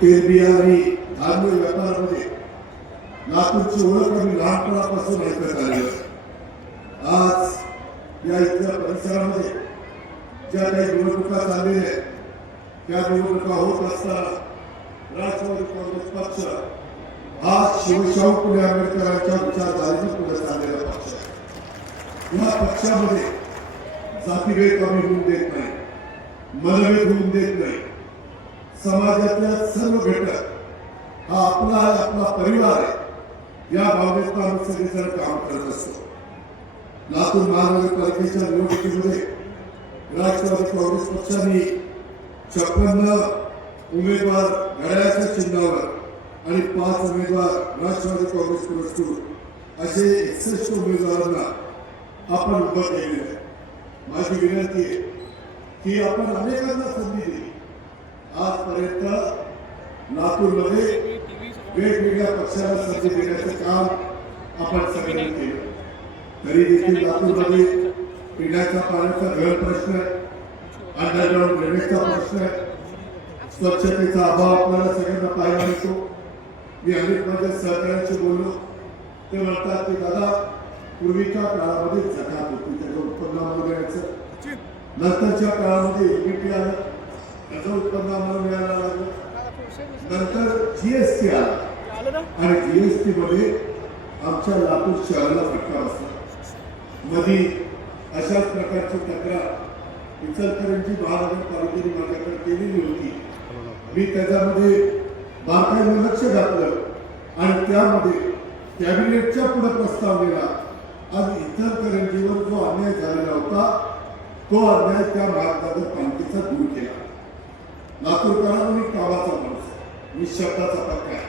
तेलबिया आणि धान्य व्यापारामध्ये लातूरची ओळख आम्ही लहानपणापासून ऐकत आलेलो आज या इथल्या परिसरामध्ये ज्या काही निवडणुका झालेल्या आहेत त्या निवडणुका होत असताना राष्ट्रवादी काँग्रेस पक्ष हा शिवशाहू फुले आंबेडकरांच्या विचारधारेने पुढे चाललेला पक्ष आहे. या पक्षामध्ये जातीभेद कमी होऊन देत नाही मनभेद होऊन देत नाही. समाजातल्या सर्व घटक हा आपला आहे आपला परिवार आहे. या बाबतीत आम्ही सगळेजण काम करत असतो. लातूर महानगरपालिकेच्या निवडणुकीमध्ये राष्ट्रवादी काँग्रेस पक्षाने छप्पन्न उमेदवार घड्याच्या चिन्हावर आणि पाच उमेदवार राष्ट्रवादी काँग्रेस पुरस्कृत असे एकसष्ट उमेदवारांना आपण उभं केलेलं आहे. माझी विनंती आहे की आपण अनेकांना संधी दिली आजपर्यंत लातूरमध्ये वेगवेगळ्या पक्षाला संधी देण्याचं काम आपण सगळ्यांनी केलं. तरी देखील लातूरमध्ये पिण्याच्या पाण्याचा घर प्रश्न अंडरग्राऊंड ड्रेनेजचा प्रश्न स्वच्छतेचा अभाव आपल्याला सगळ्यांना पाहायला मिळतो. मी अनेक माझ्या सहकाऱ्यांशी बोललो. ते म्हणतात की दादा पूर्वीच्या काळामध्ये जकात होती त्याचं उत्पन्न आम्हाला नंतरच्या काळामध्ये एबीटी आलं. त्याचं उत्पन्न आम्हाला मिळायला लागलं. नंतर जीएसटी आला. आणि जीएसटी मध्ये आमच्या लातूर शहराला फटका बसला. मधी अशाच प्रकारची तक्रार इचलकरंजी महानगरपालिकेने माझ्याकडे केलेली होती. मी त्याच्यामध्ये बारकाईने लक्ष घातलं आणि त्यामध्ये कॅबिनेटच्या पुढे प्रस्ताव दिला आणि इचलकरंजीवर जो अन्याय झालेला होता तो अन्याय त्या महानगरपालिकेचा दूर केला. लातूरकरांना मी कामाचा माणूस मी शब्दाचा पक्का आहे.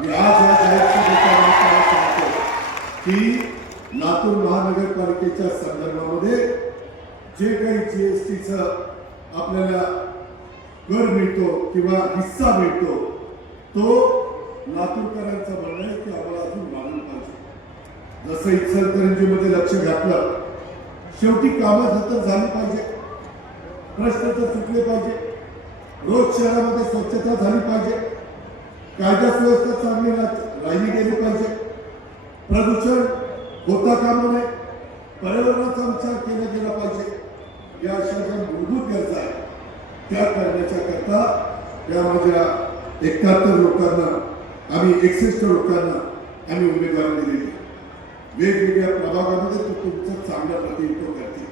मी आज या जाहीर सांगतो की लातूर महानगरपालिकेच्या संदर्भामध्ये जे काही जी एस टीचं आपल्याला कर मिळतो किंवा हिस्सा मिळतो तो लातूरकरांचं म्हणणं आहे की आम्हाला अजून मानलं पाहिजे. जसं इचलकरंजीमध्ये लक्ष घातलं शेवटी कामं तर झाली पाहिजे. प्रश्न तर चुकले पाहिजे. रोज शहरामध्ये स्वच्छता झाली पाहिजे. कायदा सुव्यवस्था चांगली राहिली गेली पाहिजे. प्रदूषण होता कामा नये पर्यावरणाचा विचार केला गेला पाहिजे. या अशा ज्या मूलभूत गरजा आहेत त्या करण्याच्या करता या माझ्या एकाहत्तर लोकांना आम्ही एकसष्ट लोकांना आम्ही उमेदवारी दिलेली आहे. वेगवेगळ्या प्रभागामध्ये तो तुमचं चांगलं प्रतिनिधित्व करते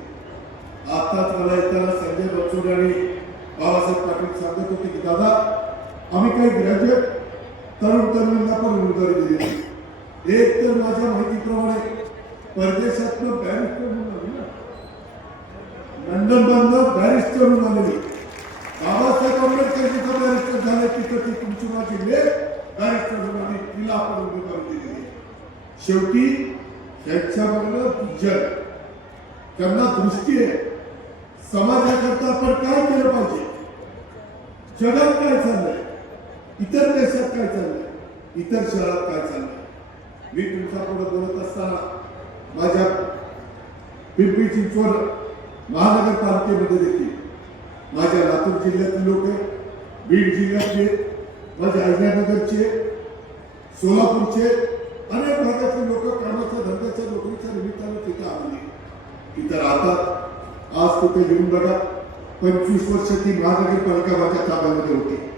आताच मला येताना संजय बच्चून आणि बाबासाहेब पाटील सांगत होते की दादा आम्ही काही ग्रॅज्युएट तरुण तरुणींना पण उमेदवारी दिली एक तर माझ्या माहितीप्रमाणे परदेशातनं बॅरिस्टर म्हणून आली ना. लंडन बंद बॅरिस्टर म्हणून आलेली. बाबासाहेब आंबेडकर जिथं बॅरिस्टर झाले तिथं ती तुमची माझी लेख बॅरिस्टर म्हणून आली. तिला आपण उमेदवारी दिलेली शेवटी त्यांच्या त्यांच्याबरोबर जग त्यांना दृष्टी आहे. समाजाकरता आपण काय केलं पाहिजे? जगात काय चाललंय? इतर देशात काय चाललंय? इतर शहरात काय चाललंय? मी तुमच्यापुढे बोलत असताना माझ्या पिंपरी चिंचवड महानगरपालिकेमध्ये देखील माझ्या लातूर जिल्ह्यातील लोक बीड जिल्ह्यातले माझ्या अहिल्यानगरचे सोलापूरचे अनेक भागातले लोक कामाच्या धंद्याच्या नोकरीच्या निमित्तानं तिथं आलेली तिथं राहतात. आज तिथे येऊन बघा. पंचवीस वर्ष ती महानगरपालिका माझ्या ताब्यामध्ये होती.